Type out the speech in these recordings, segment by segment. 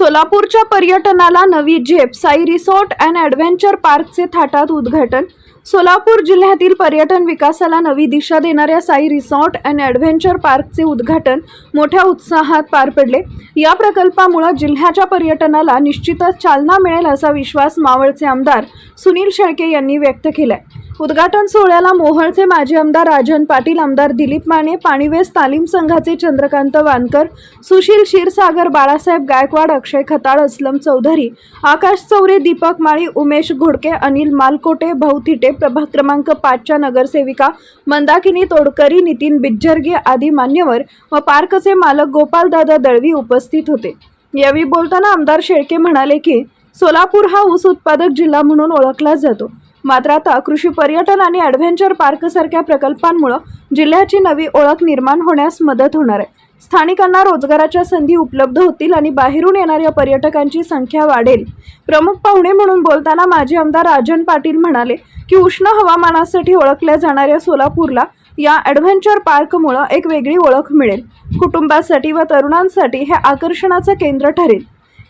सोलापूरच्या पर्यटनाला नवी झेप, साई रिसॉर्ट अँड ॲडव्हेंचर पार्कचे थाटात उद्घाटन। सोलापूर जिल्ह्यातील पर्यटन विकासाला नवी दिशा देणाऱ्या साई रिसॉर्ट अँड ॲडव्हेंचर पार्कचे उद्घाटन मोठ्या उत्साहात पार पडले। या प्रकल्पामुळे जिल्ह्याच्या पर्यटनाला निश्चितच चालना मिळेल असा विश्वास मावळचे आमदार सुनील शेळके यांनी व्यक्त केलाय। उद्घाटन सोहळ्याला मोहोळचे माजी आमदार राजन पाटील, आमदार दिलीप माने, पाणीवेस तालीम संघाचे चंद्रकांत वानकर, सुशील क्षीरसागर, बाळासाहेब गायकवाड, अक्षय खताळ, असलम चौधरी, आकाश चौरे, दीपक माळी, उमेश घोडके, अनिल मालकोटे, भाऊ थिटे, प्रभाग क्रमांक 5च्या नगरसेविका मंदाकिनी तोडकरी, नितीन बिज्जरगे आदी मान्यवर व पार्कचे मालक गोपालदादा दळवी उपस्थित होते। यावेळी बोलताना आमदार शेळके म्हणाले की सोलापूर हा ऊस उत्पादक जिल्हा म्हणून ओळखला जातो, मात्र आता कृषी पर्यटन आणि ॲडव्हेंचर पार्क सारख्या प्रकल्पांमुळे जिल्ह्याची नवी ओळख निर्माण होण्यास मदत होणार आहे। स्थानिकांना रोजगाराच्या संधी उपलब्ध होतील आणि बाहेरून येणाऱ्या पर्यटकांची संख्या वाढेल। प्रमुख पाहुणे म्हणून बोलताना माजी आमदार राजन पाटील म्हणाले की उष्ण हवामानासाठी ओळखल्या जाणाऱ्या सोलापूरला या ॲडव्हेंचर पार्कमुळे एक वेगळी ओळख मिळेल। कुटुंबासाठी व तरुणांसाठी हे आकर्षणाचं केंद्र ठरेल।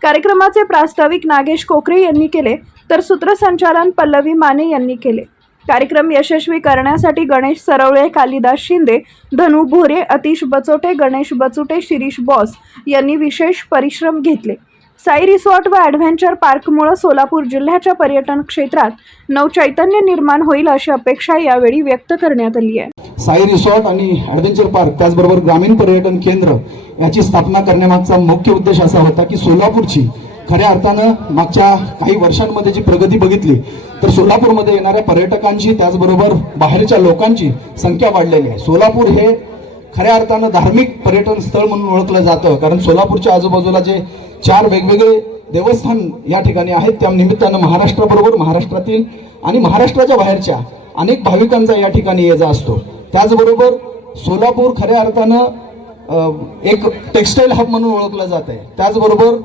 कार्यक्रमाचे प्रास्ताविक नागेश कोकरे यांनी केले तर सूत्रसंचालन पल्लवी माने यांनी केले। कार्यक्रम यशस्वी करण्यासाठी गणेश सरवळे, कालिदास शिंदे, धनु भोरे, अतिश बचोटे, गणेश बचुटे, शिरीष बॉस यांनी विशेष परिश्रम घेतले। साई रिसॉर्ट व ॲडव्हेंचर पार्कमुळे सोलापूर जिल्ह्याच्या पर्यटन क्षेत्रात नवचैतन्य निर्माण होईल अशी अपेक्षा यावेळी व्यक्त करण्यात आली आहे। साई रिसॉर्ट आणि ॲडव्हेंचर पार्क त्याचबरोबर ग्रामीण पर्यटन केंद्र याची स्थापना करण्यामागचा मुख्य उद्देश असा होता की सोलापूरची खऱ्या अर्थानं मागच्या काही वर्षांमध्ये जी प्रगती बघितली तर सोलापूरमध्ये येणाऱ्या पर्यटकांची त्याचबरोबर बाहेरच्या लोकांची संख्या वाढलेली आहे। सोलापूर हे खऱ्या अर्थानं धार्मिक पर्यटन स्थळ म्हणून ओळखलं जातं, कारण सोलापूरच्या आजूबाजूला जे 4 वेगवेगळे देवस्थान या ठिकाणी आहेत, त्या निमित्तानं महाराष्ट्राबरोबर महाराष्ट्रातील आणि महाराष्ट्राच्या बाहेरच्या अनेक भाविकांचा या ठिकाणी ये जा असतो। त्याचबरोबर सोलापूर खऱ्या अर्थानं एक टेक्सटाईल हब म्हणून ओळखलं जात आहे। त्याचबरोबर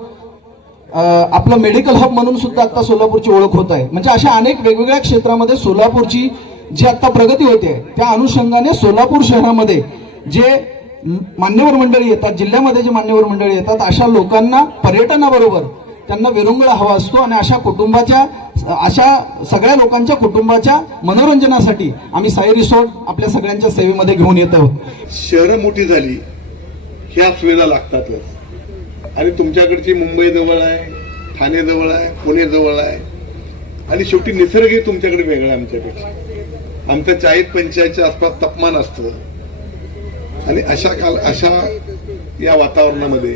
आपलं मेडिकल हब म्हणून सुद्धा आता सोलापूरची ओळख होत आहे। म्हणजे अशा अनेक वेगवेगळ्या क्षेत्रामध्ये सोलापूरची जी आता प्रगती होते त्या अनुषंगाने सोलापूर शहरामध्ये जे मान्यवर मंडळी येतात, जिल्ह्यामध्ये जे मान्यवर मंडळी येतात, अशा लोकांना पर्यटनाबरोबर त्यांना विरंगुळा हवा असतो आणि अशा सगळ्या लोकांच्या कुटुंबाच्या मनोरंजनासाठी आम्ही साई रिसॉर्ट आपल्या सगळ्यांच्या सेवेमध्ये घेऊन येत आहोत। शहरं मोठी झाली, ह्या सुविधा लागतातच आणि तुमच्याकडची मुंबई जवळ आहे, ठाणे जवळ आहे, पुणे जवळ आहे आणि शेवटी निसर्गही तुमच्याकडे वेगळा आहे आमच्यापेक्षा। आमच्या 40-45च्या आसपास तापमान असतं आणि अशा या वातावरणामध्ये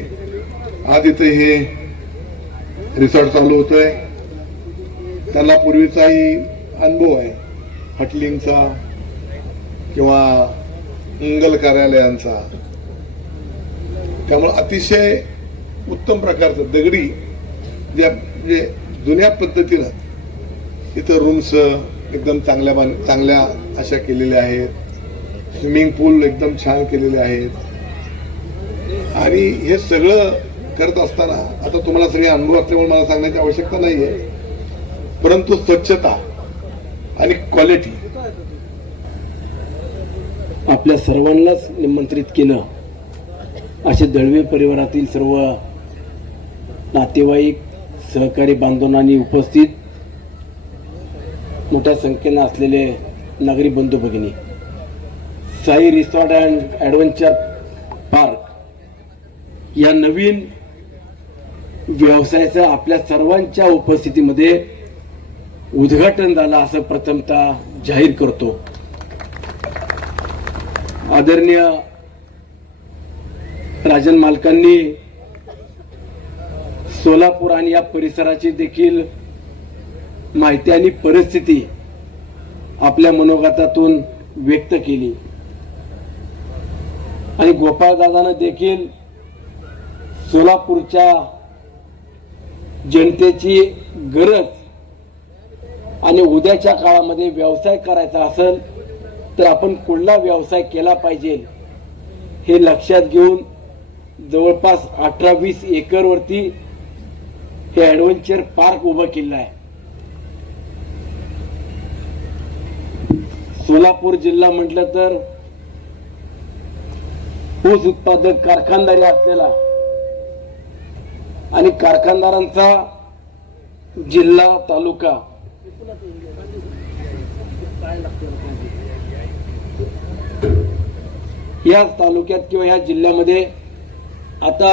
आज इथे हे रिसॉर्ट चालू होतोय। त्यांना पूर्वीचाही अनुभव आहे हटलिंगचा किंवा मंगल कार्यालयांचा, त्यामुळे अतिशय उत्तम प्रकारचं दगडी जे जुन्या पद्धतीनं इथं रूम्स एकदम चांगल्या अशा केलेल्या आहेत, स्विमिंग पूल एकदम छान केलेले आहेत आणि हे सगळं करत असताना आता तुम्हाला सगळे अनुभव असल्यामुळे मला सांगण्याची आवश्यकता नाहीये, परंतु स्वच्छता आणि क्वालिटी आपल्या सर्वांनाच निमंत्रित केलं। असे दळवे परिवारातील सर्व नातेवाईक, सहकारी बांधवांनी उपस्थित मोठ्या संख्येने असलेले नागरिक बंधू भगिनी, Sai resort and adventure park या नवीन व्यवसायाचं आपल्या सर्वांच्या उपस्थितीमध्ये उद्घाटन झालं असं प्रथमतः जाहीर करतो। आदरणीय राजन मालकांनी सोलापूर आणि या परिसराची देखील माहिती आणि परिस्थिती आपल्या मनोगतातून व्यक्त केली आणि गोपाळदादांना देखील सोलापूरच्या जनतेची गरज आणि उद्याच्या काळामध्ये व्यवसाय करायचा असेल तर आपण कुठला व्यवसाय केला पाहिजे हे लक्षात घेऊन जवळपास 18-20 एकरवरती हे ॲडव्हेंचर पार्क उभं केलं आहे। सोलापूर जिल्हा म्हटलं तर ऊस उत्पादक कारखानदारी असलेला आणि कारखानदारांचा जिल्हा तालुका या तालुक्यात किंवा या जिल्ह्यामध्ये आता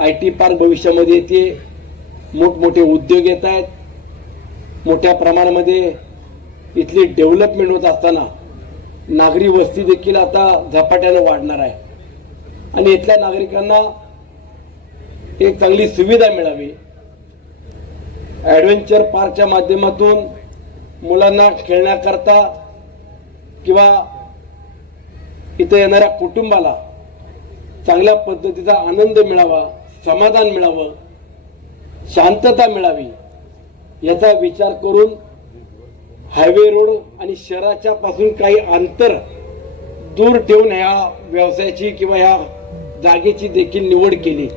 IT पार्क भविष्यामध्ये येते, मोठमोठे उद्योग येत आहेत, मोठ्या प्रमाणामध्ये इथली डेव्हलपमेंट होत असताना नागरी वस्ती देखील आता झपाट्यानं वाढणार आहे आणि इथल्या नागरिकांना एक चांगली सुविधा मिळावी, ॲडव्हेंचर पार्कच्या माध्यमातून मुलांना खेळण्याकरता किंवा इथं येणाऱ्या कुटुंबाला चांगल्या पद्धतीचा आनंद मिळावा, समाधान मिळावं, शांतता मिळावी याचा विचार करून हायवे रोड आणि शहराच्या पासून काही अंतर दूर ठेवून ह्या व्यवसायाची किंवा ह्या जागेची देखील निवड केली.